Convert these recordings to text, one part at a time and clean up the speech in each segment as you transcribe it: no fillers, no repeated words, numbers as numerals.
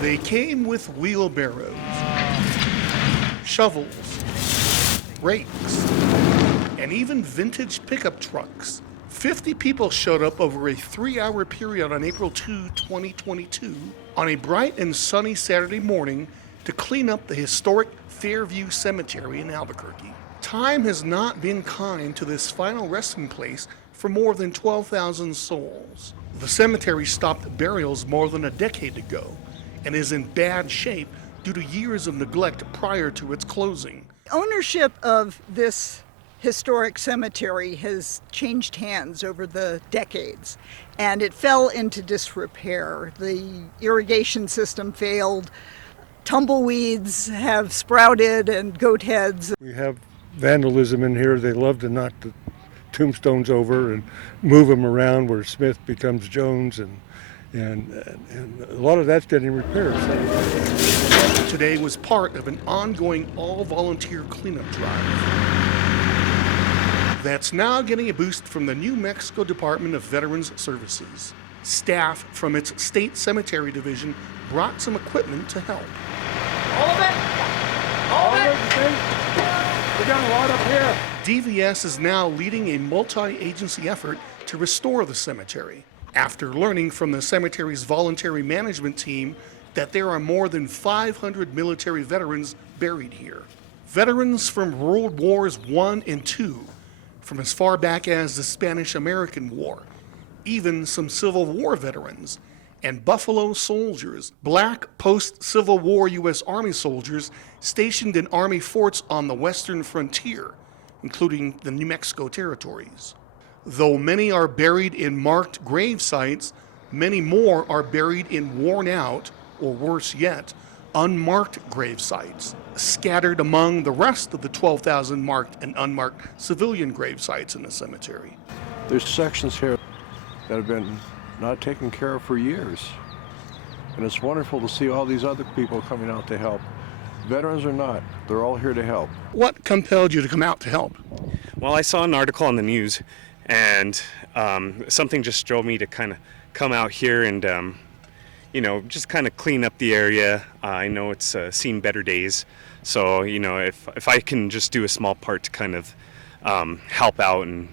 They came with wheelbarrows, shovels, rakes, and even vintage pickup trucks. 50 people showed up over a 3-hour period on April 2, 2022, on a bright and sunny Saturday morning to clean up the historic Fairview Cemetery in Albuquerque. Time has not been kind to this final resting place for more than 12,000 souls. The cemetery stopped burials more than a decade ago and is in bad shape due to years of neglect prior to its closing. Ownership of this historic cemetery has changed hands over the decades, and it fell into disrepair. The irrigation system failed, tumbleweeds have sprouted, and goat heads. We have vandalism in here. They love to knock the tombstones over and move them around where Smith becomes Jones, and a lot of that's getting repaired. Today was part of an ongoing all-volunteer cleanup drive that's now getting a boost from the New Mexico Department of Veterans Services. Staff from its state cemetery division brought some equipment to help. All of it? All of it? We got a lot up here. DVS is now leading a multi-agency effort to restore the cemetery, after learning from the cemetery's voluntary management team that there are more than 500 military veterans buried here. Veterans from World Wars I and II, from as far back as the Spanish-American War, even some Civil War veterans, and Buffalo soldiers, black post-Civil War U.S. Army soldiers stationed in Army forts on the western frontier, including the New Mexico territories. Though many are buried in marked grave sites, many more are buried in worn out, or worse yet, unmarked grave sites, scattered among the rest of the 12,000 marked and unmarked civilian grave sites in the cemetery. There's sections here that have been not taken care of for years. And it's wonderful to see all these other people coming out to help. Veterans or not, they're all here to help. What compelled you to come out to help? Well, I saw an article on the news, and something just drove me to kind of come out here and just kind of clean up the area. I know it's seen better days, so if I can just do a small part to kind of help out and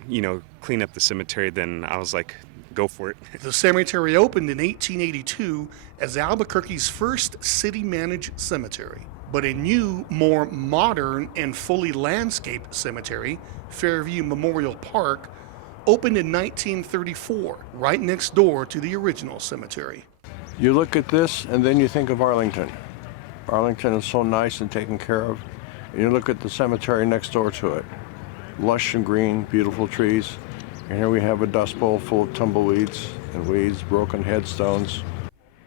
clean up the cemetery, then I was like, go for it. The cemetery opened in 1882 as Albuquerque's first city-managed cemetery. But a new, more modern and fully landscaped cemetery, Fairview Memorial Park, opened in 1934, right next door to the original cemetery. You look at this and then you think of Arlington. Arlington is so nice and taken care of. And you look at the cemetery next door to it. Lush and green, beautiful trees. And here we have a dust bowl full of tumbleweeds and weeds, broken headstones.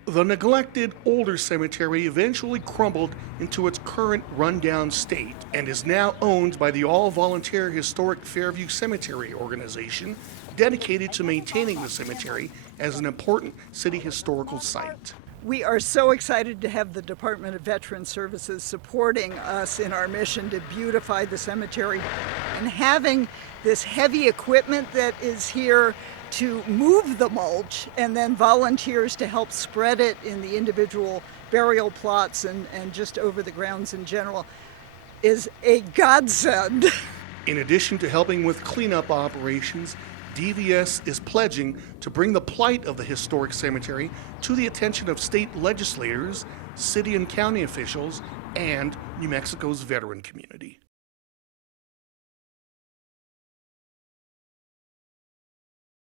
The neglected older cemetery eventually crumbled into its current rundown state and is now owned by the all-volunteer Historic Fairview Cemetery organization, dedicated to maintaining the cemetery as an important city historical site. We are so excited to have the Department of Veterans Services supporting us in our mission to beautify the cemetery, and having this heavy equipment that is here to move the mulch, and then volunteers to help spread it in the individual burial plots and just over the grounds in general, is a godsend. In addition to helping with cleanup operations, DVS is pledging to bring the plight of the historic cemetery to the attention of state legislators, city and county officials, and New Mexico's veteran community.